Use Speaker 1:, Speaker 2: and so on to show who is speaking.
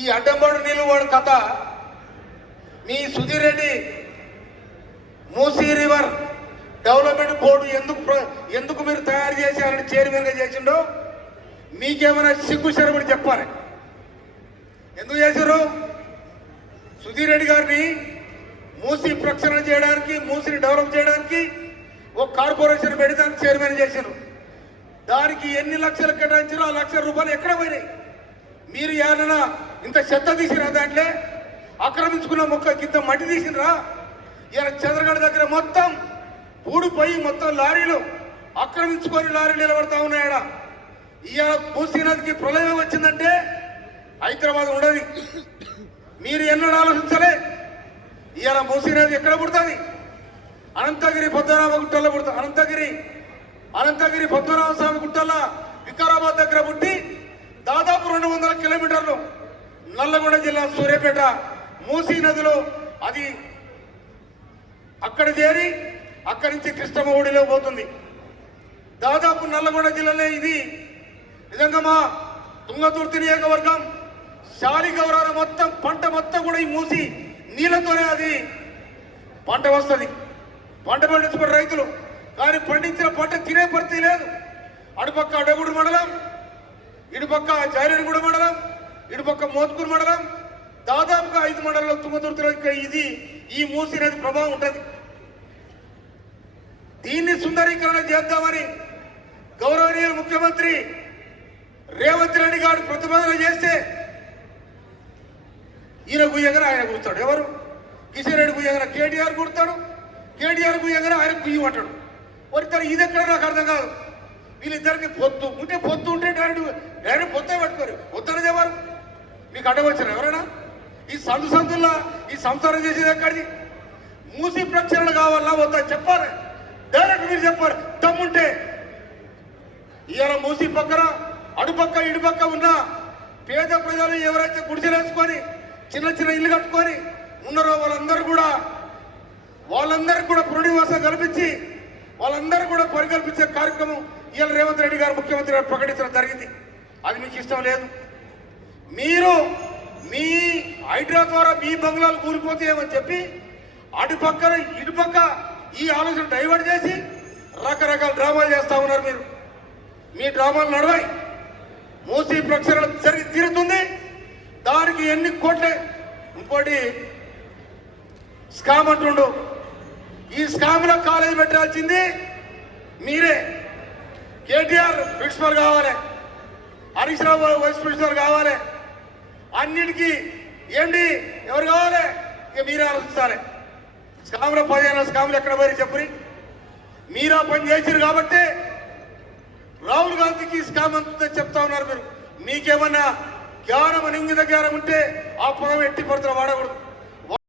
Speaker 1: ఈ అడ్డంబడు నిలువడు కథ మీ Sudheer Reddy Musi river development board ఎందుకు ఎందుకు మీరు తయారు చేశారని చైర్మన్గా చేసిండో మీకేమైనా సిగ్గు శరమని చెప్పాలి. ఎందుకు చేశారు? సుధీర్ రెడ్డి గారిని మూసి ప్రక్షాళన చేయడానికి మూసిని డెవలప్ చేయడానికి ఒక కార్పొరేషన్ పెడితే చైర్మన్ చేశారు. దానికి ఎన్ని లక్షలు కేటాయించారో ఆ లక్షల రూపాయలు ఎక్కడ పోయినాయి? మీరు ఏమైనా ఇంత చెత్త తీసిరా దాంట్లో? ఆక్రమించుకున్న మొక్క కింద మట్టి తీసినరా? ఇలా చంద్రగఢ దగ్గర మొత్తం ఊడిపోయి మొత్తం లారీలు ఆక్రమించుకొని లారీలు నిలబడతా ఉన్నాయడ ఇవాళ మూసీ నదికి ప్రళయం వచ్చిందంటే హైదరాబాద్ ఉండదు. మీరు ఎన్నడూ ఆలోచించలే. ఇవాళ మూసీ నది ఎక్కడ పుడుతుంది? అనంతగిరి పద్మనాభ గుట్టల్లో పుడుతుంది. అనంతగిరి అనంతగిరి పద్మనాభ స్వామి వికారాబాద్ దగ్గర పుట్టి దాదాపు రెండు వందల కిలోమీటర్లు నల్లగొండ జిల్లా సూర్యాపేట మూసీ నదిలో అది అక్కడ చేరి అక్కడి నుంచి కృష్ణమ్మ ఒడిలో పోతుంది. దాదాపు నల్లగొండ జిల్లాలో ఇది. నిజంగా మా తుంగతుర్తి నియోజకవర్గం శాలి గౌరవ మొత్తం పంట మొత్తం కూడా ఈ మూసి నీళ్ళతోనే అది పంట వస్తుంది. పంట పండించుకున్న రైతులు. కానీ పండించిన పంట తినే పరిస్థితి లేదు. అటుపక్క అడగుడు మండలం ఇటుపక్క జారేడుగూడ మండలం ఇటుపక్క మోత్కూరు మండలం దాదాపుగా ఐదు మండలాల్లో తుంగతుర్తిలో ఇది ఈ మూసి నది ప్రభావం ఉంటుంది. దీన్ని సుందరీకరణ చేద్దామని గౌరవనీయ ముఖ్యమంత్రి రేవంత్ రెడ్డి గారు ప్రతిపాదన చేస్తే ఈయన గుయ్యగన ఆయన గుర్తాడు ఎవరు? కిషన్ రెడ్డి గుయ్యగన కేటీఆర్ గుర్తాడు. కేటీఆర్ గుయ్యగన ఆయన గుయ్యమంటాడు ఒరిద్దరు ఇది ఎక్కడ నాకు అర్థం కాదు. వీళ్ళిద్దరికి పొత్తు. ఉంటే పొత్తు ఉంటే డైరెక్ట్ డైరెక్ట్ పొత్తే పట్టుకోరు. వద్దనేది ఎవరు మీకు అడ్డవచ్చారు ఎవరైనా? ఈ సందు సందుల్లో ఈ సంసారం చేసేది ఎక్కడిది? మూసి ప్రక్షాళన కావాలా వద్దా? చెప్పాలి. డైరెక్ట్ మీరు చెప్పారు దమ్ముంటే. ఇవాళ మూసి పక్కన అడుపక్క ఇడుపక్క ఉన్న పేద ప్రజలు ఎవరైతే గుడిసెలేసుకొని చిన్న చిన్న ఇల్లు కట్టుకొని ఉన్నారో వాళ్ళందరూ కూడా వాళ్ళందరికీ కూడా పునర్నివాసం కల్పించి వాళ్ళందరూ కూడా పరికల్పించే కార్యక్రమం ఇవాళ రేవంత్ రెడ్డి గారు ముఖ్యమంత్రి గారు ప్రకటించడం జరిగింది. అది మీకు ఇష్టం లేదు? మీరు మీ హైడ్రా ద్వారా మీ బంగ్లాలు కూలిపోతాయేమని చెప్పి అటు పక్కన ఇటు పక్క ఈ ఆలోచన డైవర్ట్ చేసి రకరకాల డ్రామాలు చేస్తా ఉన్నారు మీరు. మీ డ్రామాలు నడవాయి. మూసీ ప్రక్షాళన జరిగి తీరుతుంది. దానికి ఎన్ని కోట్లే? ఇంకోటి స్కామ్ అంటుండు. ఈ స్కామ్లో కాలేజీ పెట్టాల్సింది మీరే. కేటీఆర్ ప్రిన్సిపల్ కావాలి. హరీష్ రావు వైస్ ప్రిన్సిపల్ కావాలి. అన్నిటికీ ఏంటి? ఎవరు కావాలి? ఇక మీరే ఆలోచించాలి. స్కాముల పదిహేను స్కాములు ఎక్కడ పోయి చెప్పని మీరా పని చేసిరు కాబట్టి రాహుల్ గాంధీకి స్కామ్ అంతా చెప్తా ఉన్నారు మీరు. మీకేమన్నా జ్ఞానం నింగిత జ్ఞానం ఉంటే ఆ పొలం ఎట్టి పడుతున్న వాడకూడదు.